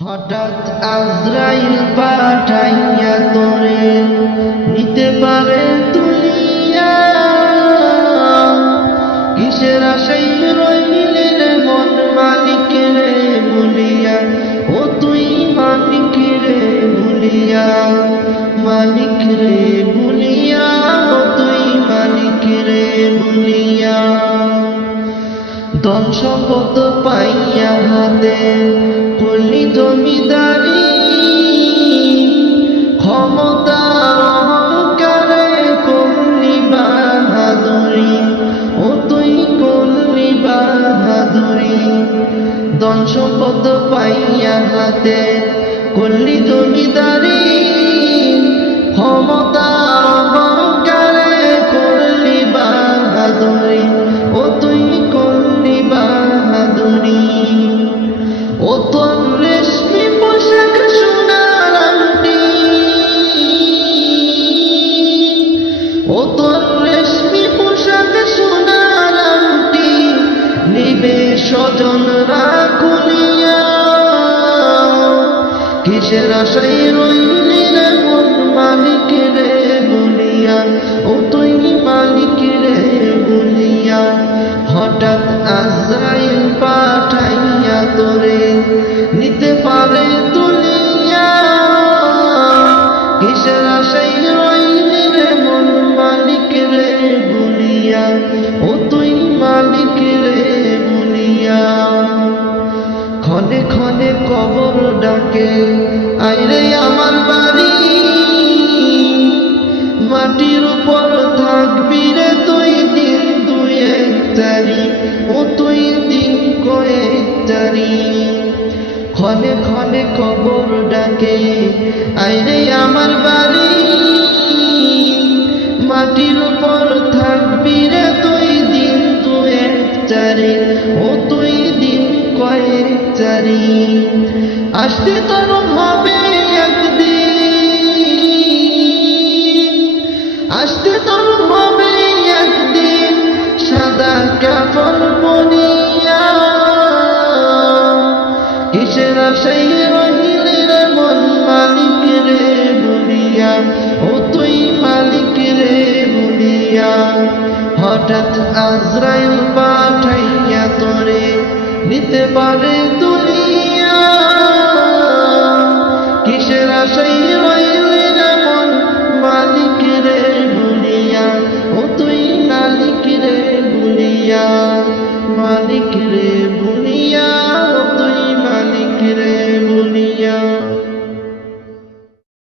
হঠাৎ আজরাইল পাঠাইয়া তোরে নিতে পারে তুলিয়া, কিসের আশাই রইলে রে মন মালিক রে বলিয়া, ও তুই মালিক রে বলিয়া, মালিক রে বলিয়া, ও তুই মালিক রে বলিয়া। ধন সম্পদ পাইয়া হাতে করলি জমিদারি, ক্ষমতার অহংকারে করলি বাহাদুরি, ও তুই করলি বাহাদুরি। ধন সম্পদ পাইয়া হাতে করলি জমিদারি, ক্ষমতার অহংকারে করলি বাহাদুরি, ও তুই করলি বাহাদুরি। ও তোর রেশমি পোশাক সোনার আংটি, ও তোর রেশমি পোশাক সোনার আংটি, নিবে স্বজনরা খুলিয়া, কিসের আশাই রইলি রে মন মালিক রে বলিয়া, ও তুই মালিক রে বলিয়া। হঠাৎ আজরাইল পাঠাইয়া তোরে নিতে পারে তুলিয়া, কিসের আশাই রইলি রে মন মালিক রে বলিয়া, ও তুই মালিক রে বলিয়া। ক্ষণে ক্ষণে কবর ডাকে আইরে আমার বাড়ি, মাটির উপর থাকবি রে তুই দিন দুয়েক চারি, ও তুই দিন কয়েক চারি। ক্ষণে ক্ষণে কবর ডাকে আইরে আমার বাড়ি, মাটির উপর থাকবি রে তুই দিন দুয়েক চারি, ও তুই দিন কয়েক চারি। আসতে তোর হবে একদিন, আসতে তোর হবে একদিন সাদা কাফন পরিয়া, কিসের আশাই রহিলি রে মন মালিক রে বলিয়া, ও তুই মালিক রে বলিয়া। হঠাৎ আজরাইল পাঠাইয়া তোরে নিতে পারে তুলিয়া, কিসের আশাই